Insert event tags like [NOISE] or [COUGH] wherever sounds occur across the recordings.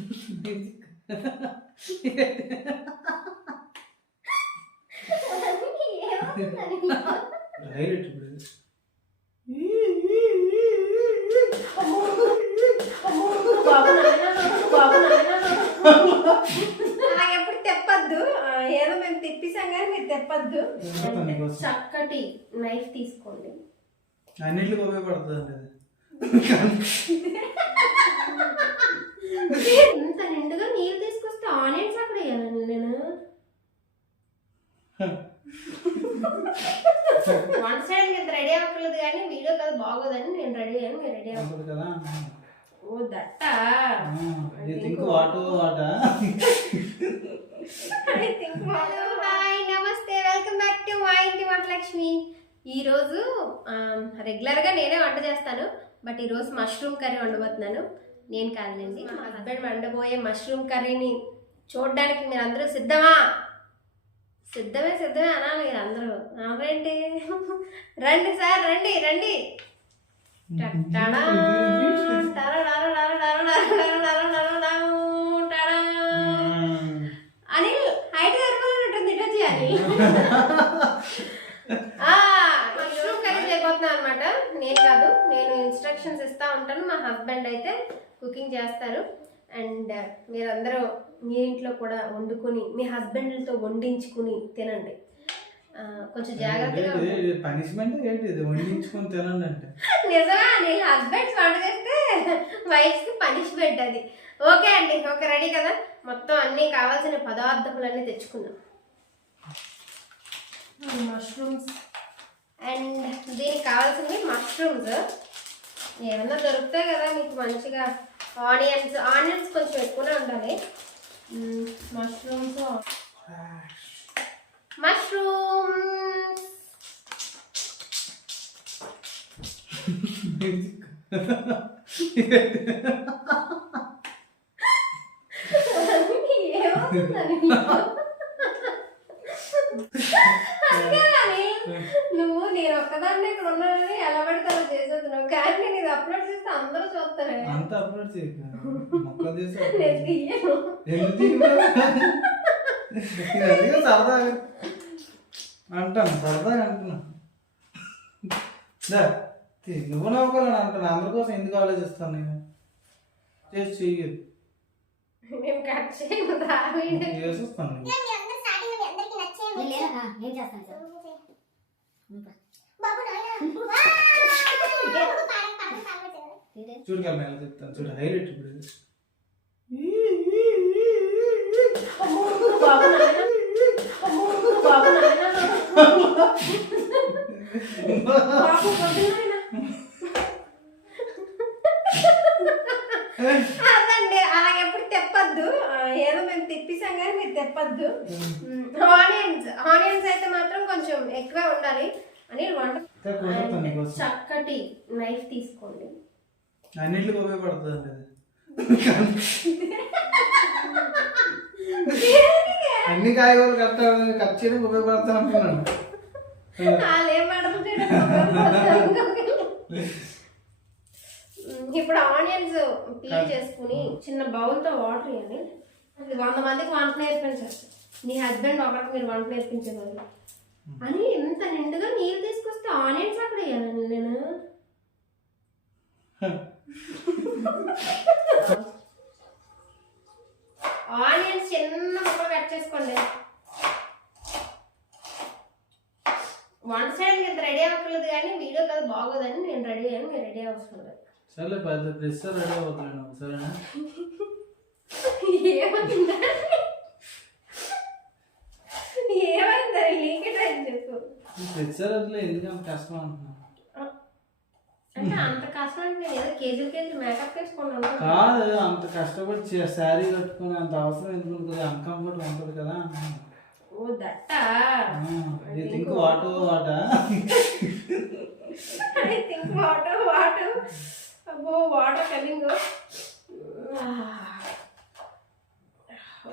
[LAUGHS] Highlight ఎప్పుడు తెప్పద్దు. ఏదో మేము తెప్పిసాం కానీ మీరు తెప్పద్దు. చక్కటి నైఫ్ తీసుకోండి. అన్నింటికి ఉపయోగపడుతుంది ఇంత నిండుగా నీళ్ళు తీసుకొస్తే ఆనియన్స్ అక్కడ వేయాలండి నేను? వంట చేయడానికి ఇంత రెడీ అవ్వట్లేదు కానీ వీడియో కదా బాగోదని నేను రెడీ అయ్యాను మీరు రెడీ అవ్వదు కదా. ఓ that I think what what I think what hi namaste welcome back to మా ఇంటి వంటలక్ష్మి ఈరోజు రెగ్యులర్గా నేనే వంట చేస్తాను. బట్ ఈరోజు మష్రూమ్ కర్రీ వండబోతున్నాను నేను కాదండి మా హస్బెండ్ వండబోయే మష్రూమ్ కర్రీని చూడడానికి మీరు అందరూ సిద్ధమా సిద్ధమే సిద్ధమే అనాలి మీరు అందరూ రండి రండి సార్ రండి రండి అనిల్ హైట్ సరిపోయినట్టుంది ఇట్లా చేయాలి ఉంటాను. మా హస్బెండ్ అయితే కుకింగ్ చేస్తారు. అండ్ మీరందరూ మీ ఇంట్లో కూడా వండుకొని మీ హస్బెండ్లతో వండించుకుని తినండి. కొంచెం జాగ్రత్తగా. పనిష్మెంట్ ఏంటి? ఇది వండించుకొని తినండి అంటే. నిజమా? నేను హస్బెండ్స్ వంట చేస్తే వైఫ్స్కి పనిష్మెంట్ అది. ఓకే అండి ఓకే రెడీ కదా? మొత్తం అన్ని కావాల్సిన పదార్థములన్నీ తెచ్చుకుందాం. మష్రూమ్స్ అండ్ దీనికి కావాల్సినవి మష్రూమ్స్ ఏమన్నా దొరుకుతాయి కదా మీకు మంచిగా? ఆనియన్స్ ఆనియన్స్ కొంచెం ఎక్కువనే ఉండాలి. మష్రూమ్స్ మష్రూమ్స్ [LAUGHS] [LAUGHS] ఏమవుతుందని నీకు? అందుకేగాని నువ్వు నేను ఒక్కదాన్ని ఇక్కడ ఉన్నానని ఎలా పడితే అలా చేసేది నువ్వు కానీ నేను ఇది అప్లోడ్ చేస్తే అందరూ చూస్తారు. అంత అప్లోడ్ చేయక. మొక్క చేసి నేను తీయను. ఎందుకు సరదాగా? అంటాను సరదాగా అంటున్నా. నువ్వు నవ్వుకోవాలని అంటాను అందరి కోసం ఎందుకు ఆలోచిస్తాను నేను? చేసి చెయ్యదు మేము కట్ చేయము. చేసేస్తాను. చేస్తాను. తీరే. [LAUGHS] చూడు కదా ఎలా చెప్తాను చూడు హైలైట్ ఇప్పుడు. అదండి అలా ఎప్పుడు తెప్పద్దు. ఏదో మేము తెప్పిసాం కానీ మీరు తెప్పద్దు. ఆనియన్స్ ఆనియన్స్ అయితే మాత్రం కొంచెం ఎక్కువ ఉండాలి. అని వంట చక్కటి నైఫ్ తీసుకోండి. అన్నింటికి ఉపయోగపడుతుంది అండి అన్ని కాయగూరలు కట్ కట్ చేయడానికి ఉపయోగపడతా అంటున్నాను వాళ్ళు ఏం అడుగుతాడు ఇప్పుడు ఆనియన్స్ పీల్ చేసుకుని చిన్న బౌల్తో వాటర్ ఇవ్వండి అది వంద మందికి వంట నేర్పించారు మీ హస్బెండ్ ఒకరికి మీరు వంట నేర్పించేవాళ్ళు. అని ఎంత నిండుగా నీళ్ళు తీసుకొస్తే ఆనియన్స్ అక్కడ వేయాలండి నేను? ఆనియన్స్ చిన్న ముక్కలు కట్ చేసుకోండి. వంట చేయడానికి ఇంత రెడీ అవ్వట్లేదు కానీ వీడియో కదా బాగోదని నేను రెడీ అయ్యాను మీరు రెడీ అవసరం లేదు సర్లే పెద్ద డ్రెస్ రెడీ అవుతాను సరేనా? ఏమైందా? ఏమైందా? నీకే అని చెప్పు. డ్రెస్ ఎందుకంత కష్టం అంటున్నా అంటే అంత కష్టం అంటే నేను ఏదో కేజీ కేజీ మేకప్ వేసుకున్నాను కాదు అంత కష్టపడి శారీ కట్టుకుని అంత అవసరం ఎందుకు ఉంటుంది అన్కంఫర్ట్ ఉంటుంది కదా థింక్ ఐ వాటర్ వాటర్ అబ్బో వాటర్ కమింగ్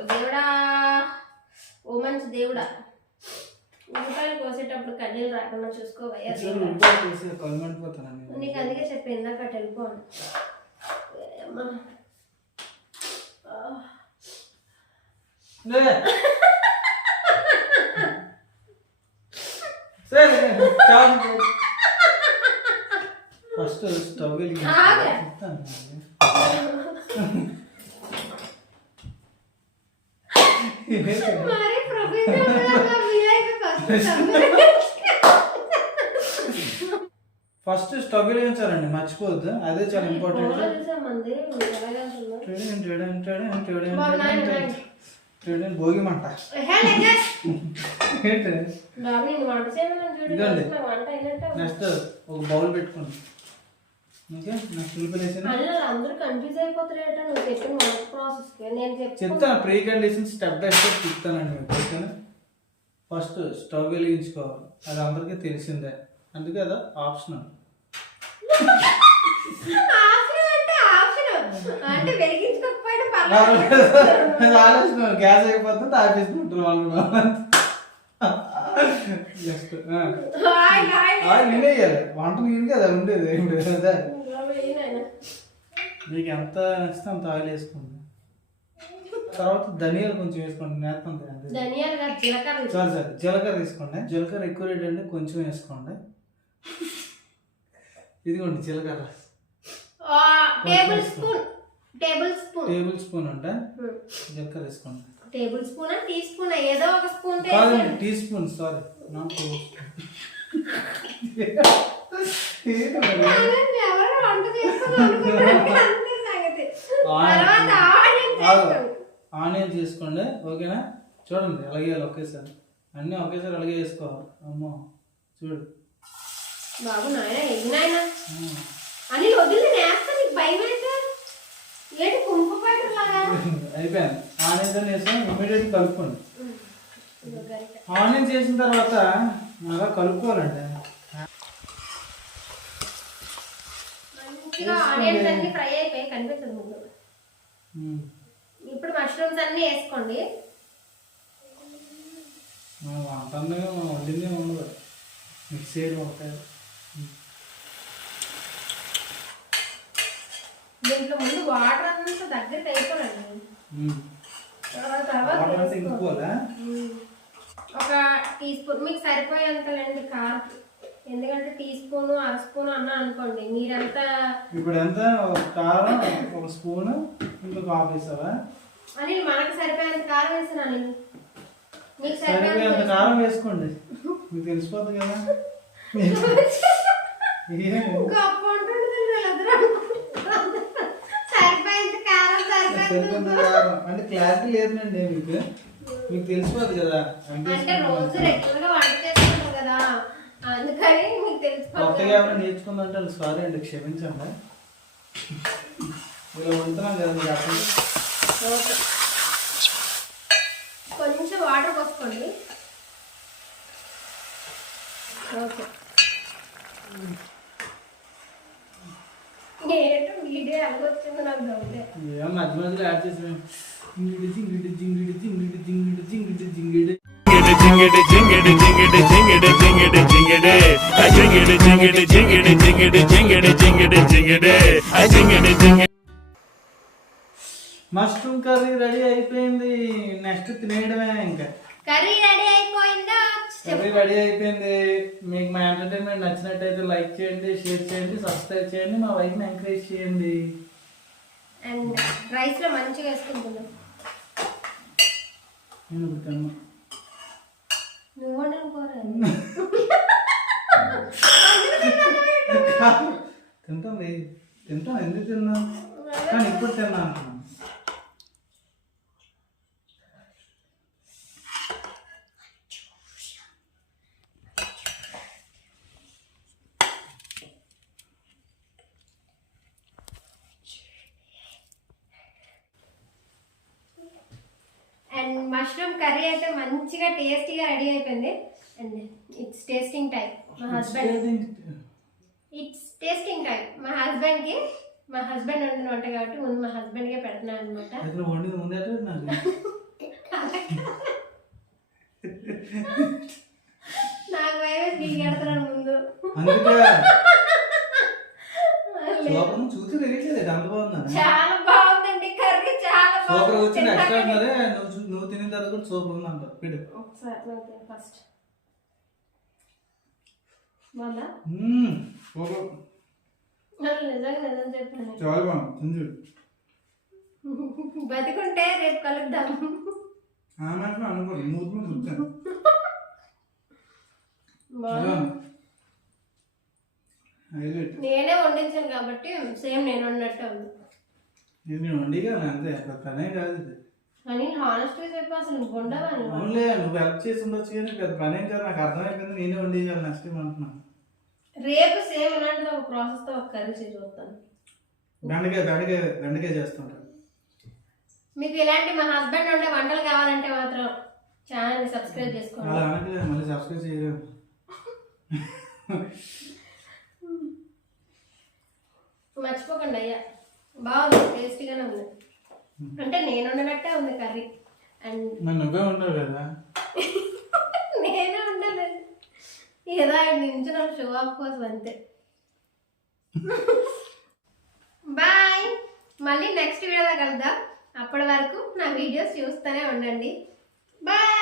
దేవుడా. ఓ మంచి దేవుడా. ఉల్లిపాయలు కోసేటప్పుడు కన్నీళ్ళు రాకుండా చూసుకోవయ్యా. దేవుడా. చూసి కొలమండిపోతాను నీకు అందుకే చెప్పి ఇందాక అటు వెళ్ళిపోను అమ్మా. ఆ. లే. సరే చాలు ఫస్ట్ స్టవ్ వెలిగించు. ఆగు. చెప్తాను. మరి ప్రొఫెసర్ వీలైతే ఫస్ట్ ఫస్ట్ స్టవ్ వెలిగించాలండి మర్చిపోవద్దు. అదే చాలా ఇంపార్టెంట్ భోగి మంట ఉంది. నెక్స్ట్ ఒక బౌల్ పెట్టుకోండి. చెప్తాను pre condition step by step చెప్తానండి మీకు ఓకేనా? ఫస్ట్ స్టవ్ వెలిగించుకోవాలి అది అందరికీ తెలిసిందే. అందుకే అది ఆప్షనల్ ఆలోచన గ్యాస్ అయిపోతుంది ఆపేసుకుంటారు జస్ట్ నేనే వంట నేను కదా ఉండేది మీకు ఎంత నచ్చితే అంత ఆయిల్ వేసుకోండి. తర్వాత ధనియాలు కొంచెం వేసుకోండి నేతంది జీలకర్ర చాలు సార్ జీలకర్ర తీసుకోండి. జీలకర్ర ఎక్కువ రేట్ అండి కొంచెం వేసుకోండి. ఇదిగోండి జీలకర్ర. Tablespoon. Tablespoon. Tablespoon అంటే? జీలకర్ర వేసుకోండి. Tablespoon teaspoon? ఏదో ఒక స్పూన్ కాదండి టీ స్పూన్ సారీ. [LAUGHS] తర్వాత ఆనియన్ తీసుకోండి ఓకేనా? చూడండి అలాగే ఒకేసారి. అన్నీ ఒకేసారి అలాగే వేసుకోవాలి అమ్మో చూడు. బాబు నాయన ఎన్ని నాయన? ఆ. అని వదిలి నేస్తా నీకు భయం అయితే? ఏంటి కుంపు లాగా అయిపోయింది ఆనియన్స్ వేసుకొని ఇమీడియట్ కలుపుకోండి. ఆనియన్స్ చేసిన తర్వాత అలా కలుపుకోవాలండి ఆనియన్స్ అన్ని ఫ్రై అయిపోయి కనిపిస్తుంది ముందు. ఇప్పుడు మష్రూమ్స్ అన్ని వేసుకోండి. వంట వండిందే ఉండదు మిక్స్ ఒకటే. దీంట్లో ముందు వాటర్ అంతా దగ్గరికి అయిపోనండి. ఒక టీ స్పూన్ మీకు సరిపోయేంతలేండి కారం ఎందుకంటే టీ స్పూన్ అర స్పూన్ అన్నా అనుకోండి మీరంతా ఇప్పుడు ఎంత ఒక కారం ఒక స్పూన్ ఇంకొక హాఫ్ వేసావా? అని మనకు సరిపోయేంత కారం వేసాను మీకు సరిపోయేంత కారం వేసుకోండి. మీకు తెలిసిపోతుంది కదా? [LAUGHS] గొప్ప [LAUGHS] ఉంటుంది వీళ్ళందరూ అనుకుంటున్నారు. సరిపోయేంత అంటే క్లారిటీ లేదండి మీకు. మీకు తెలిసిపోదు కదా. అంటే అంటే రోజు రెగ్యులర్గా వంట చేసుకుంటాం కదా. అందుకని మీకు తెలిసిపోతుంది. కొత్తగా ఏమైనా నేర్చుకుందంటే సారీ అండి క్షమించండి. ఇలా ఉంటున్నాం కదా మీరు ఓకే. కొంచెం వాటర్ పోసుకోండి. ఓకే ఏంటో వీడియో ఎలాగొచ్చిందో నాకు డౌటే ఏం మధ్య మధ్యలో యాడ్ చేసి జింగిడి జింగిడి జింగిడి జింగిడి జింగిడి జింగిడి జింగిడి jingity మష్రూమ్ కర్రీ రెడీ అయిపోయింది నెక్స్ట్ తినేయడమే ఇంకా కర్రీ రెడీ అయిపోయిందా? కర్రీ రెడీ అయిపోయింది. మీకు మా ఎంటర్టైన్మెంట్ నచ్చినట్టయితే లైక్ చేయండి షేర్ చేయండి సబ్స్క్రైబ్ చేయండి మా వైఫ్ని ఎంకరేజ్ చేయండి. అండ్ రైస్లో మంచిగా వేసుకుంటున్నాం. నేను తిన్నా. నువ్వు వండిన కూర తింటాను తింటాను ఎందుకు తిన్నా? కానీ ఇప్పుడు తిన్నా అంటున్నాను అండ్ మష్రూమ్ కర్రీ అయితే మంచిగా టేస్టీగా రెడీ అయిపోయింది. అండ్ ఇట్స్ టేస్టింగ్ టైం మా హస్బెండ్ ఇట్స్ టేస్టింగ్ టైం మా హస్బెండ్కి మా హస్బెండ్ వండిన వంట కాబట్టి ముందు మా హస్బెండ్ కే పెడుతున్నాను అనమాట నాకు నాకు భయం నీకు పెడతాను ముందు. చాలా బాగుందండి కర్రీ చాలా బాగుంది. సూపర్ ఉందంట పిడు ఒకసారి ఫస్ట్. బాగుందా? మ్మ్. సూపర్. నిజంగా నిజం చెప్పాను చాలా బాగుంది. బతికుంటే రేపు కలుద్దాం. ఆ మాత్రం అనుకోండి మూడు. హైలైట్. నేనే వండించాను కాబట్టి సేమ్ నేను వండినట్టే ఉంది. ఇది నేను వండిగా అంతే. కాదు ఇది కానీ హానెస్ట్గా చెప్పి అసలు నువ్వు నువ్వు? అవునులే నువ్వు హెల్ప్ చేసి ఉండొచ్చు కానీ పెద్ద పని ఏం కాదు నాకు అర్థమైపోయింది నేనే వండియాలి నెక్స్ట్ టైం అంటున్నాను రేపు సేమ్ ఇలాంటిది ఒక ప్రాసెస్తో ఒక కర్రీ చేసి చూస్తాను బెండకాయ బెండకాయ బెండకాయ చేస్తుంటాను మీకు ఇలాంటి మా హస్బెండ్ ఉండే వంటలు కావాలంటే మాత్రం ఛానల్ సబ్స్క్రైబ్ చేసుకోండి. అలా అనట్లేదు మళ్ళీ సబ్స్క్రైబ్ చేయలేము. మర్చిపోకండి అయ్యా. బాగుంది టేస్టీగానే ఉంది. అంటే నేను వండినట్టే ఉంది కర్రీ. అండ్ నువ్వే ఉండవు కదా? నేనే ఉండలేదు. ఏదో ఆయన నుంచి నాకు షో ఆఫ్ కోసం అంతే. బాయ్ మళ్ళీ నెక్స్ట్ వీడియోలో కలుద్దాం. అప్పటి వరకు నా వీడియోస్ చూస్తూనే ఉండండి. బాయ్